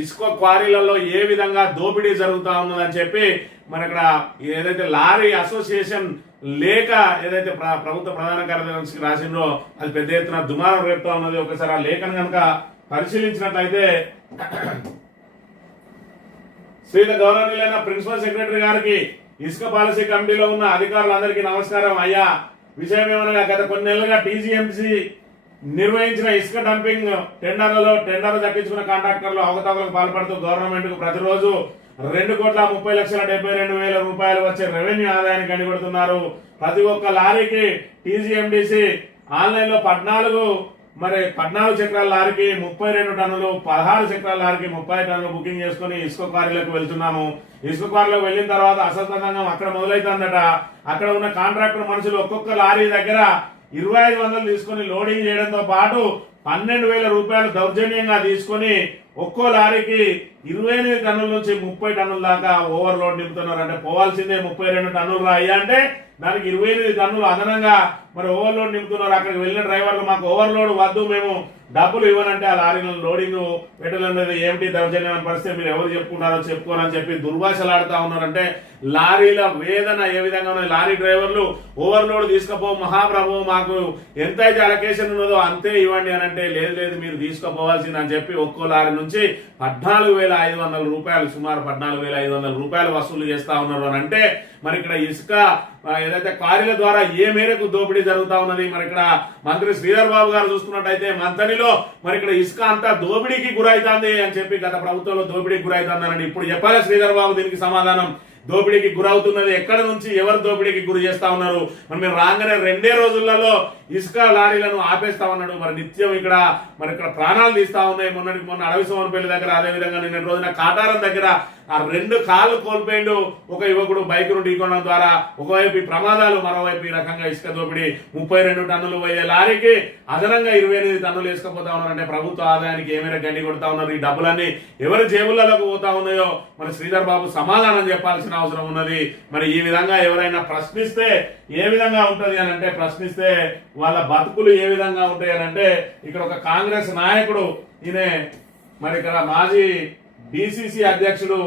ఇసుక క్వారీలలో ఏ విధంగా దోపిడీ జరుగుతా ఉన్నదని చెప్పి మన ఇక్కడ ఏదైతే లారీ అసోసియేషన్ లేఖ ఏదైతే ప్రభుత్వ ప్రధాన కార్యదర్శికి రాసిందో అది పెద్ద ఎత్తున దుమారం రేపుతా ఉన్నది. ఒకసారి ఆ లేఖను కనుక పరిశీలించినట్లయితే శ్రీల గౌరవనీయులైన ప్రిన్సిపల్ సెక్రటరీ గారికి, ఇసుక పాలసీ కమిటీలో ఉన్న అధికారులందరికీ నమస్కారం. అయ్యా, విషయం ఏమనగా గత కొన్ని నెలలుగా టీజీఎంసీ నిర్వహించిన ఇసుక డంపింగ్ టెండర్లు దక్కించుకున్న కాంట్రాక్టర్లు అవకతవకలకు పాల్పడుతూ గవర్నమెంట్ కు ప్రతిరోజు 2,30,72,000 రూపాయలు వచ్చే రెవెన్యూ ఆదాయాన్ని గండిపెడుతున్నారు. ప్రతి ఒక్క లారీకి టీజీఎండిసి ఆన్లైన్ లో 14 చక్రాల లారీకి 32 టన్నులు, 16 చక్రాల లారీకి 30 టన్నులు బుకింగ్ చేసుకుని ఇసుక క్వారీలకు వెళ్తున్నాము. ఇసుక క్వారీలకు వెళ్లిన తర్వాత అసంతరంగం అక్కడ మొదలైతుందట. అక్కడ ఉన్న కాంట్రాక్టర్ మనుషులు ఒక్కొక్క లారీ దగ్గర 2,500 తీసుకుని లోడింగ్ చేయడంతో పాటు 12,000 రూపాయలు దౌర్జన్యంగా తీసుకుని ఒక్కో లారీకి 28 టన్నుల నుంచి 30 టన్నుల దాకా ఓవర్లోడ్ నింపుతున్నారు. అంటే పోవాల్సిందే 32 టన్నులు అయ్యా అంటే దానికి 28 టన్నులు అదనంగా మరి ఓవర్లోడ్ నింపుతున్నారు. అక్కడికి వెళ్ళిన డ్రైవర్లు మాకు ఓవర్లోడ్ వద్దు, మేము డబ్బులు ఇవ్వనంటే ఆ లారీలను లోడింగ్ పెట్టలేదు. ఏమిటి దౌర్జన్యం అని పరిస్థితి, మీరు ఎవరు చెప్పుకుంటారో చెప్పుకోరని చెప్పి దుర్భాషలాడుతా ఉన్నారంటే లారీల వేదన ఏ విధంగా ఉన్నాయి. లారీ డ్రైవర్లు ఓవర్లోడ్ తీసుకుపో మహాప్రభు, మాకు ఎంతైతే అలొకేషన్ ఉన్నదో అంతే ఇవ్వండి అని అంటే లేదు మీరు తీసుకుపోవాల్సింది అని చెప్పి ఒక్కో లారీ నుంచి 14,500 రూపాయలు, సుమారు 14,500 రూపాయలు వసూలు చేస్తా ఉన్నారు అని అంటే మరి ఇక్కడ ఇసుక ఏదైతే క్వారీల ద్వారా ఏ మేరకు దోపిడీ జరుగుతా ఉన్నది. మరి ఇక్కడ మంత్రి శ్రీధర్ బాబు గారు చూసుకున్నట్టయితే మంతనిలో మరి ఇక్కడ ఇసుక అంతా దోపిడీకి గురైతుంది అని చెప్పి గత ప్రభుత్వంలో దోపిడీకి గురైతుందని ఇప్పుడు చెప్పాలి శ్రీధర్ బాబు దీనికి సమాధానం. దోపిడీకి గురవుతున్నది ఎక్కడ నుంచి, ఎవరు దోపిడీకి గురి చేస్తా ఉన్నారు? మరి మీరు రాగానే 2 రోజులలో ఇసుక లారీలను ఆపేస్తా ఉన్నాడు. మరి నిత్యం ఇక్కడ ప్రాణాలు తీస్తా ఉన్నాయి. మొన్న అడవి సోమనపల్లి దగ్గర, అదే విధంగా నిన్న రోజున కాటారం దగ్గర ఆ 2 కాళ్ళు కోల్పోయిండు ఒక యువకుడు బైక్ ను ఢీకొనడం ద్వారా. ఒకవైపు ఈ ప్రమాదాలు, మరోవైపు ఈ రకంగా ఇసుక దోపిడీ. 32 టన్నులు పోయే లారీకి అదనంగా 28 టన్నులు వేసుకపోతా ఉన్నారంటే ప్రభుత్వ ఆదాయానికి ఏమైనా గండి కొడతా ఉన్నారు. ఈ డబ్బులన్నీ ఎవరి జేబులలోకి పోతా ఉన్నాయో మరి శ్రీధర్ బాబు సమాధానం చెప్పాల్సిన అవసరం ఉన్నది. మరి ఈ విధంగా ఎవరైనా ప్రశ్నిస్తే ఏ విధంగా ఉంటది అని అంటే, ప్రశ్నిస్తే వాళ్ళ బతుకులు ఏ విధంగా ఉంటాయి అని అంటే, ఇక్కడ ఒక కాంగ్రెస్ నాయకుడు, ఈయన మరి ఇక్కడ మాజీ డిసిసి అధ్యక్షుడు